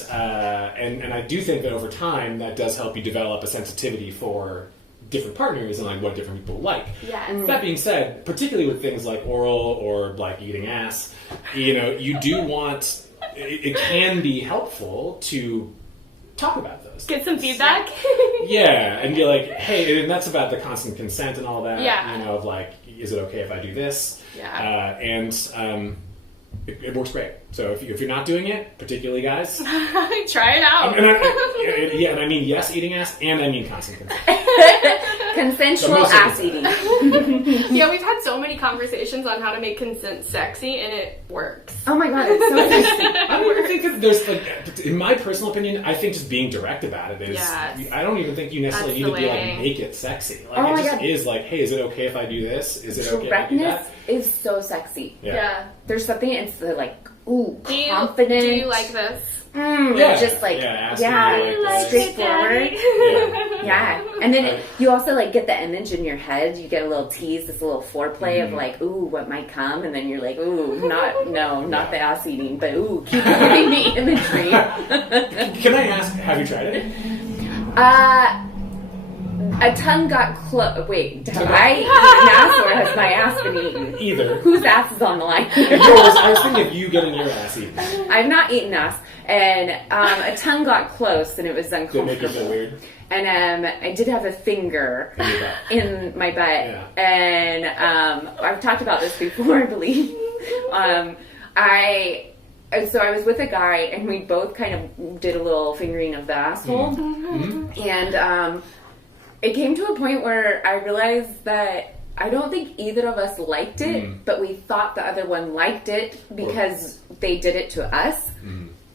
I do think that over time that does help you develop a sensitivity for different partners and like what different people like. Yeah. That being said, particularly with things like oral or like eating ass, you know, you do want it can be helpful to talk about those. Get some feedback. Yeah, and be like, hey, and that's about the constant consent and all that. Yeah. You know, of like, is it okay if I do this? Yeah. It works great. So if you're not doing it, particularly guys, try it out. And I mean yes, eating ass, and I mean constant consent. Consensual ass eating. Yeah, we've had so many conversations on how to make consent sexy, and it works. Oh my god, it's so sexy. I don't even think that there's like, in my personal opinion, I think just being direct about it is. Yes. I don't even think you necessarily That's need to the be way. like make it sexy. Like Oh it my just God. is like, hey, is it okay if I do this? Is it okay if I do Directness that? is so sexy. Yeah. There's something, it's the like, ooh, Do you confident. like this? Yeah. Just like, Yeah, yeah, like straightforward. Yeah. Yeah, and then you also like get the image in your head. You get a little tease, this little foreplay of like, ooh, what might come, and then you're like, ooh, not the ass eating, but ooh, keep giving me imagery. Can I ask, have you tried it? A tongue got close. Wait, have I eaten an ass or has my ass been eaten? Either. Whose ass is on the line? I was thinking of you getting your ass eaten. I've not eaten ass, and a tongue got close, and it was Did it uncomfortable. make you feel weird? And I did have a finger In your butt. in my butt, Yeah. and I've talked about this before, I believe. So I was with a guy, and we both kind of did a little fingering of the asshole, and it came to a point where I realized that I don't think either of us liked it, but we thought the other one liked it because they did it to us.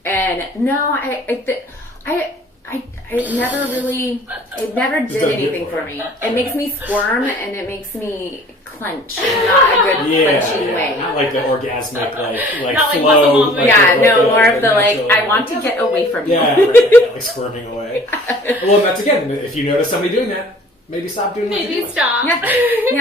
And no, it never did anything for me. It makes me squirm and it makes me clench, not a good clenching way. Not like the orgasmic, like Not like flow. muscle movement. More of the like, natural, I want to get away from you. Yeah, right, like squirming away. Well, that's again, if you notice somebody doing that, maybe stop doing what you're Maybe doing. stop. Yeah.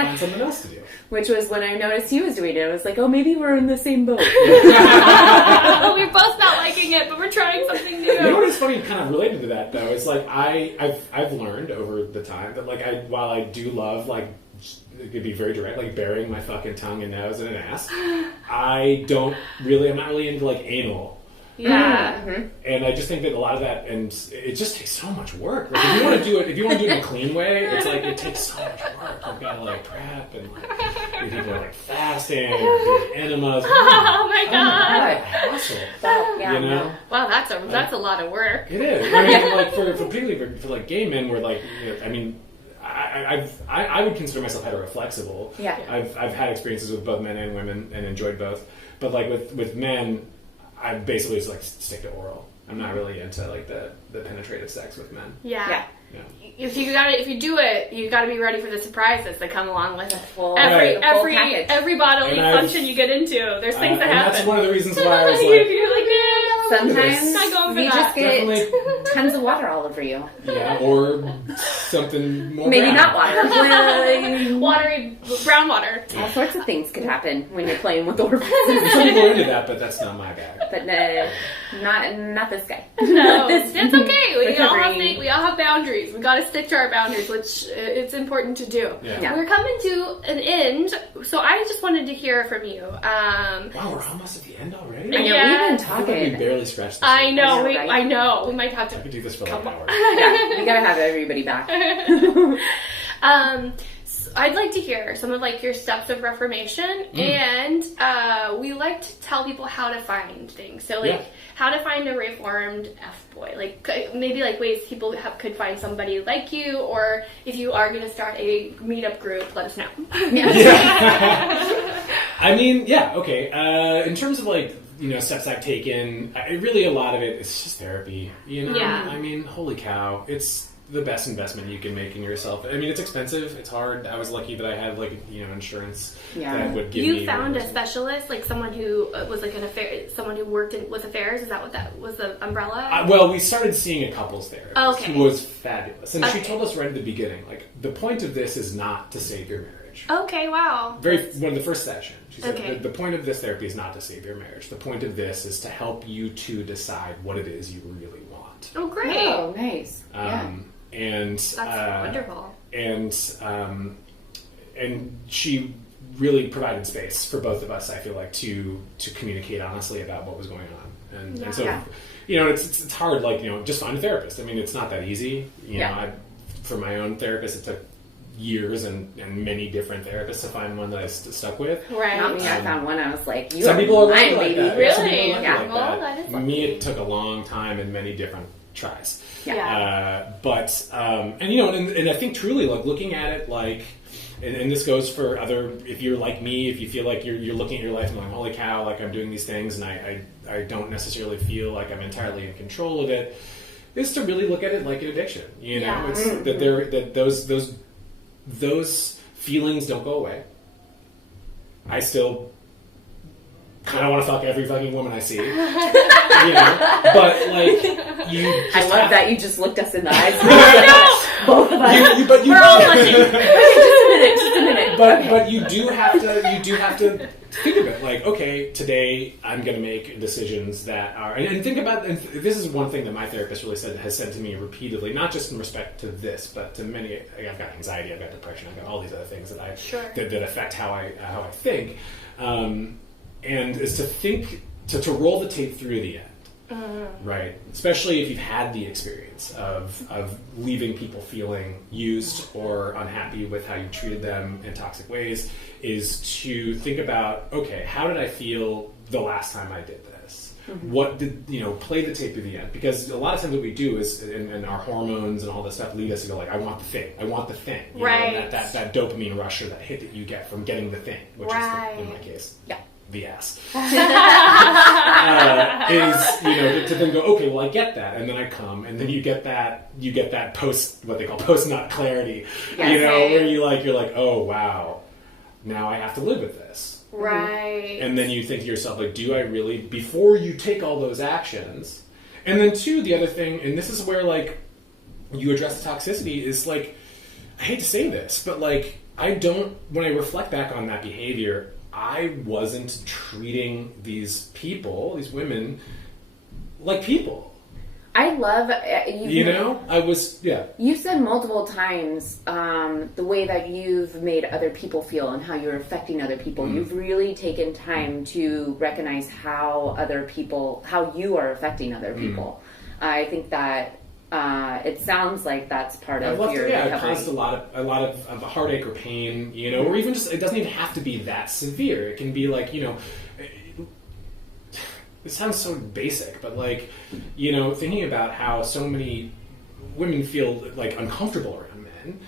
Find something else to do. Which was when I noticed he was doing it. I was like, oh, maybe we're in the same boat. We're both not liking it, but we're trying something new. You know what is funny, kind of related to that though? It's like I've learned over the time that like while I do love like it could be very direct, like burying my fucking tongue and nose in an ass, I'm not really into like anal. Yeah. And I just think that a lot of that, and it just takes so much work. Like if you want to do it in a clean way, it's like it takes so much work. You've got to like prep and like people are like fasting, or doing enemas. Oh my god. Hassle. Yeah, You know? Wow, that's a lot of work. It is. I mean, like particularly for like gay men, where like I mean, I would consider myself heteroflexible. Yeah. I've had experiences with both men and women and enjoyed both. But like with men, I basically just like stick to oral. I'm not really into like the penetrative sex with men. Yeah. Yeah. If you do it, you gotta be ready for the surprises that come along with it. Full package. Every bodily And function you get into, there's things that and happen. that's one of the reasons why I was like, You're like, no. Sometimes Not going for you that. just get Definitely. tons of water all over you. yeah, or something more. Maybe brown. not water. Watery, brown water. All sorts of things could happen when you're playing with orifices. Some people are into that, but that's not my bag. But not this guy. No, This- it's okay. Recovering. We all have boundaries. We got to stick to our boundaries, which it's important to do. Yeah. We're coming to an end, so I just wanted to hear from you. Wow, we're almost at the end already. I know, Yeah. we've been I feel like we talking. barely scratched the I know, I know, right? I know. We might have I to. could do this for like an hour. Yeah, we gotta have everybody back. I'd like to hear some of like your steps of reformation, and we like to tell people how to find things. So like how to find a reformed F-boy, like maybe like ways people could find somebody like you, or if you are going to start a meetup group, let us know. Yeah. I mean, yeah, okay. In terms of like, steps I've taken, really a lot of it is just therapy, Yeah. I mean, holy cow. It's the best investment you can make in yourself. I mean, it's expensive. It's hard. I was lucky that I had insurance that would give me. You found a specialist, like someone who was like someone who worked with affairs. Is that what that was, the umbrella? Well, we started seeing a couples therapist. Okay. Who was fabulous, and she told us right at the beginning, like, the point of this is not to save your marriage. Okay, wow. One of the first sessions, she said, the point of this therapy is not to save your marriage. The point of this is to help you to decide what it is you really want. Oh, great. Oh, nice. And that's wonderful. And she really provided space for both of us, I feel like, to communicate honestly about what was going on. And so, it's hard, like, just find a therapist. I mean, it's not that easy. For my own therapist, it took years and many different therapists to find one that I stuck with. Right. Not me. I found one. I was like, some people are lucky like that. Really? Some people are lucky Well, that is lucky. Me, it took a long time and many different tries. But I think truly, like, looking at it, like, and this goes for other, if you're like me, if you feel like you're looking at your life and going, holy cow, like, I'm doing these things and I don't necessarily feel like I'm entirely in control of it, is to really look at it like an addiction. It's that those feelings don't go away. I still kind of want to fuck every fucking woman I see. But, like, I love that you just looked us in the eyes. Both of us. We're all looking. Just a minute. But you do have to think of it like, okay, today I'm going to make decisions that are, and think about, and this is one thing that my therapist really has said to me repeatedly, not just in respect to this, but to many. I've got anxiety, I've got depression, I've got all these other things that affect how I think, and is to think to roll the tape through the end. Right, especially if you've had the experience of leaving people feeling used or unhappy with how you treated them in toxic ways, is to think about, okay, how did I feel the last time I did this? What did, play the tape to the end? Because a lot of times what we do is, and our hormones and all this stuff lead us to go like, I want the thing. Right. That dopamine rush or that hit that you get from getting the thing, which is, in my case, the ass. To then go, okay, well, I get that, and then I come, and then you get that what they call post-nut clarity, where you're like, oh wow, now I have to live with this. Right. And then you think to yourself, like, do I really, before you take all those actions, and then two, the other thing, and this is where, like, you address the toxicity, is like, I hate to say this, but, like, when I reflect back on that behavior, I wasn't treating these women, like people. I love I was You said multiple times the way that you've made other people feel and how you're affecting other people. You've really taken time to recognize how you are affecting other people. I think that it sounds like that's part of your recovery. It caused a lot of heartache or pain, or even just, it doesn't even have to be that severe. It can be like, it sounds so basic, but like, thinking about how so many women feel like uncomfortable around men,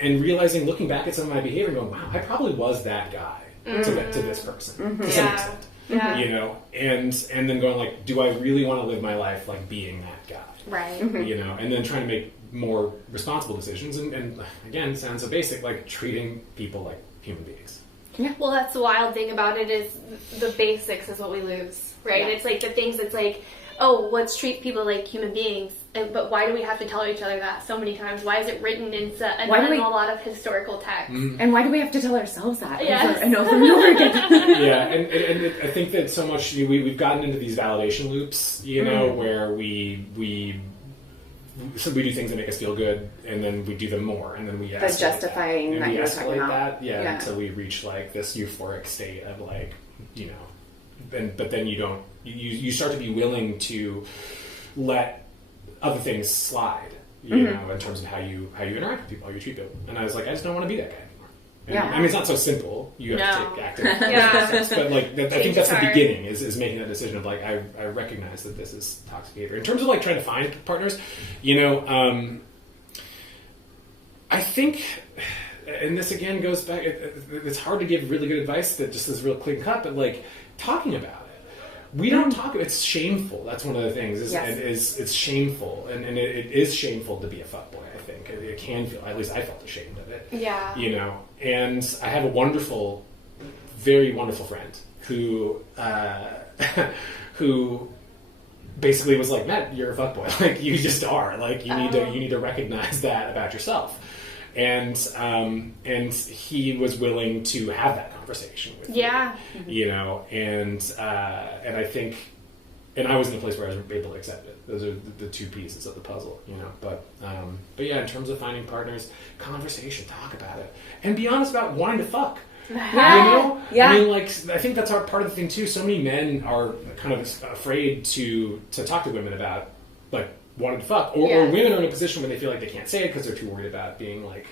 and realizing, looking back at some of my behavior and going, wow, I probably was that guy to this person to some extent, and then going like, do I really want to live my life like being that guy? Right. And then trying to make more responsible decisions, and again, sounds so basic, like treating people like human beings. Yeah. Well, that's the wild thing about it, is the basics is what we lose, right? Yeah. It's like the things that's like, oh, let's treat people like human beings, but why do we have to tell each other that so many times? Why is it written in a lot of historical text? And why do we have to tell ourselves that over and over and over again? and I think that so much we've gotten into these validation loops, where we do things that make us feel good, and then we do them more, and then we justifying that, we you're talking escalate about. that, until we reach like this euphoric state of like, but then you start to be willing to let other things slide, in terms of how you interact with people, how you treat people. And I was like, I just don't want to be that guy anymore. And, I mean, it's not so simple. You have to take active steps, but like, I think that's the beginning, is making that decision of like, I recognize that this is toxic behavior. In terms of like trying to find partners, I think, and this again goes back, it's hard to give really good advice that just is real clean cut, but like talking about it. we don't talk. It's shameful. That's one of the things. It's shameful, and it is shameful to be a fuckboy. I think it can feel. At least I felt ashamed of it. Yeah. You know, and I have a wonderful, very wonderful friend who who basically was like, Matt, you're a fuckboy. Like, you just are. Like, you need to recognize that about yourself. And he was willing to have that conversation with me. You know, and I think, and I was in a place where I was able to accept it. Those are the two pieces of the puzzle, you know. But yeah, in terms of finding partners, conversation, talk about it, and be honest about wanting to fuck. Yeah. You know? Yeah. I mean, like, I think that's part of the thing too. So many men are kind of afraid to talk to women about, like, wanting to fuck, or women are in a position where they feel like they can't say it because they're too worried about being like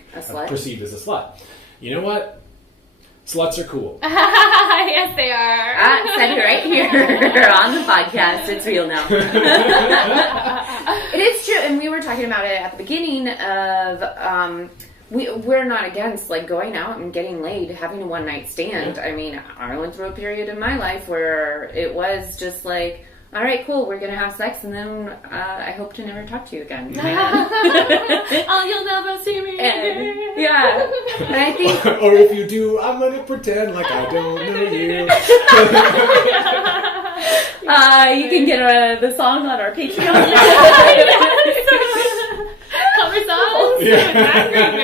perceived as a slut. You know what? Sluts are cool. Yes, they are. Said it right here on the podcast. It's real now. It is true, and we were talking about it at the beginning of. We're not against, like, going out and getting laid, having a one-night stand. I mean, I went through a period in my life where it was just like, all right, cool, we're going to have sex, and then I hope to never talk to you again. Oh, you'll never see me again. Yeah. And I think... or if you do, I'm going to pretend like I don't know you. You can get the song on our Patreon. Cover songs.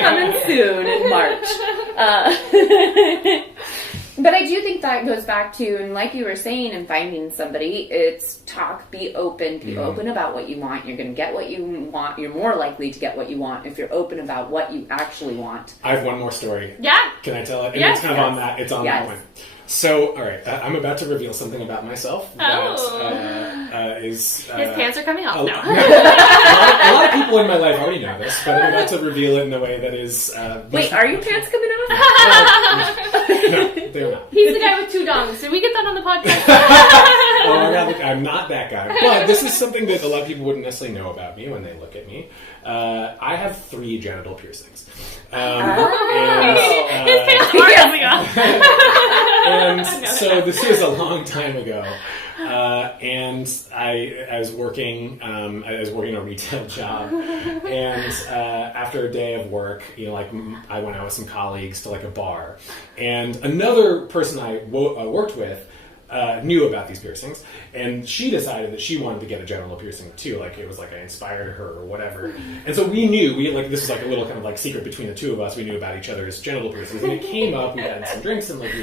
Coming soon in March. But I do think that goes back to, and like you were saying, in finding somebody, it's talk, be open about what you want. You're going to get what you want. You're more likely to get what you want if you're open about what you actually want. I have one more story. Yeah. Can I tell it? And yes, it's kind of on that. It's on that one. So, all right, I'm about to reveal something about myself that is... His pants are coming off now. A lot of people in my life already know this, but I'm about to reveal it in a way that is... Wait, are your pants coming off? No, they're not. He's the guy with two dongs. Did we get that on the podcast? Oh my god, look, I'm not that guy. But this is something that a lot of people wouldn't necessarily know about me when they look at me. I have 3 genital piercings. His pants are coming off. And so this was a long time ago, and I was working a retail job, and after a day of work, you know, like, I went out with some colleagues to, like, a bar, and another person I worked with knew about these piercings, and she decided that she wanted to get a genital piercing too. Like, it was like I inspired her or whatever. And so we knew, this was like a little kind of like secret between the two of us. We knew about each other's genital piercings, and it came up. We had some drinks, and like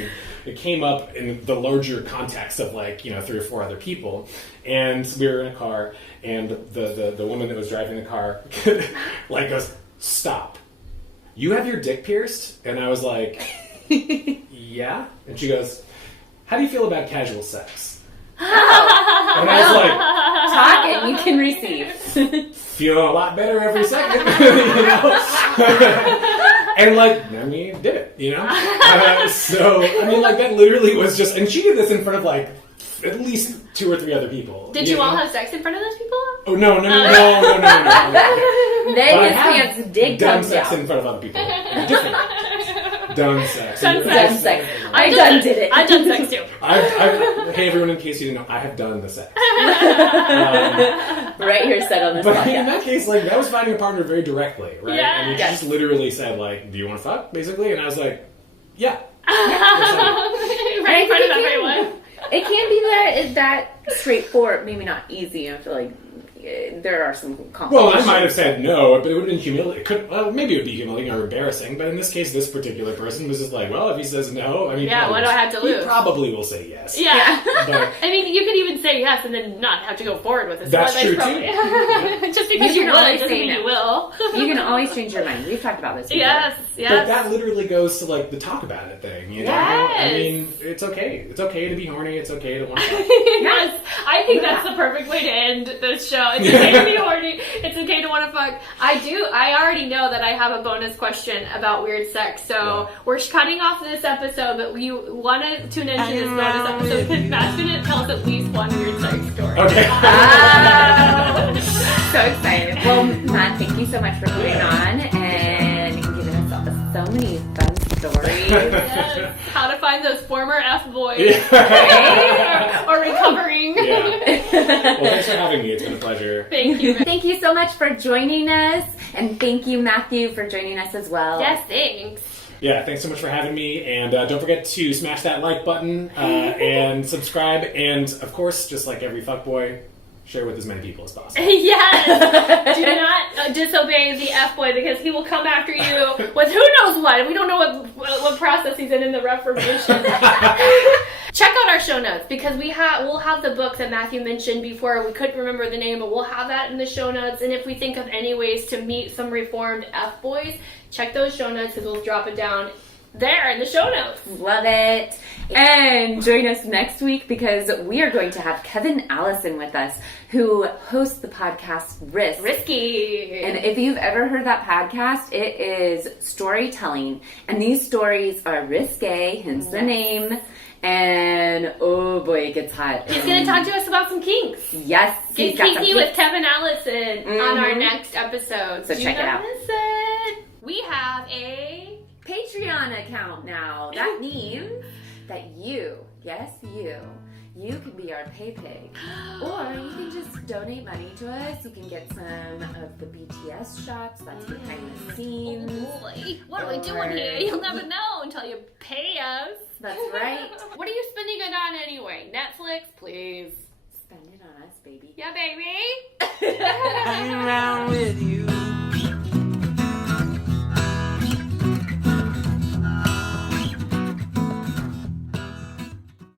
it came up in the larger context of, like, you know, 3 or 4 other people. And we were in a car, and the woman that was driving the car like goes, "Stop! You have your dick pierced?" And I was like, "Yeah." And she goes, "How do you feel about casual sex?" And I was like, talk and you can receive. Feeling a lot better every second, you know? And, like, then we did it, you know? So, I mean, like, that literally was just, and she did this in front of, like, at least 2 or 3 other people. Did you all have sex in front of those people? Oh, no. Then his pants did come done sex down. in front of other people. Different. Done sex. Done sex. I did it. I've done sex too. Hey, everyone, in case you didn't know, I have done the sex. Right here, said on this but podcast. In that case, like, that was finding a partner very directly, right? Yeah. And she just literally said, like, "Do you want to fuck?" basically, and I was like, "Yeah." Right in front of everyone. It can be that straightforward. Maybe not easy. I feel like there are some complications. Well, I might have said no, but it would have been humiliating. Maybe it would be humiliating or embarrassing, but in this case, this particular person was just like, well, if he says no, I mean, yeah, what do I have to lose? He probably will say yes. Yeah. But, I mean, you could even say yes and then not have to go forward with it. That's true, too. Just because You you can would always doesn't say mean no. you will. You can always change your mind. We've talked about this before. Yes. but that literally goes to, like, the talk about it thing, you know? Yes. I mean, it's okay. It's okay to be horny. It's okay to want to fuck. Yes, I think that's the perfect way to end this show. It's okay to be horny. It's okay to want to fuck. I already know that I have a bonus question about weird sex, so we're cutting off this episode, but you want to tune into this bonus episode because Matt's going to tell us at least one weird sex story. Okay. So excited. Well, Matt, thank you so much for coming on and giving us so many fun stories. Yes. How to find those former F boys. Yeah. or recovering. Yeah. Well, thanks for having me. It's been a pleasure. Thank you. Thank you so much for joining us, and thank you, Matthew, for joining us as well. Yes, thanks. Yeah, thanks so much for having me, and don't forget to smash that like button and subscribe, and of course, just like every fuckboy, share with as many people as possible. Yes! Do not disobey the F Boy because he will come after you with who knows what. We don't know what process he's in the Reformation. Check out our show notes because we'll have the book that Matthew mentioned before. We couldn't remember the name, but we'll have that in the show notes. And if we think of any ways to meet some reformed F Boys, check those show notes because we'll drop it down there in the show notes. Love it. And join us next week because we are going to have Kevin Allison with us, who hosts the podcast Risky. And if you've ever heard that podcast, it is storytelling. And these stories are risque, hence the name. And oh boy, it gets hot. He's going to talk to us about some kinks. Yes. Get kinky with Kevin Allison on our next episode. So check it out. Listen. We have a Patreon account now. That means that you can be our pay pig. Or you can just donate money to us. You can get some of the BTS shots. That's behind the scenes. Oh boy. What are we doing here? You'll never know until you pay us. That's right. What are you spending it on anyway? Netflix, please. Spend it on us, baby. Yeah, baby. Hang around with you.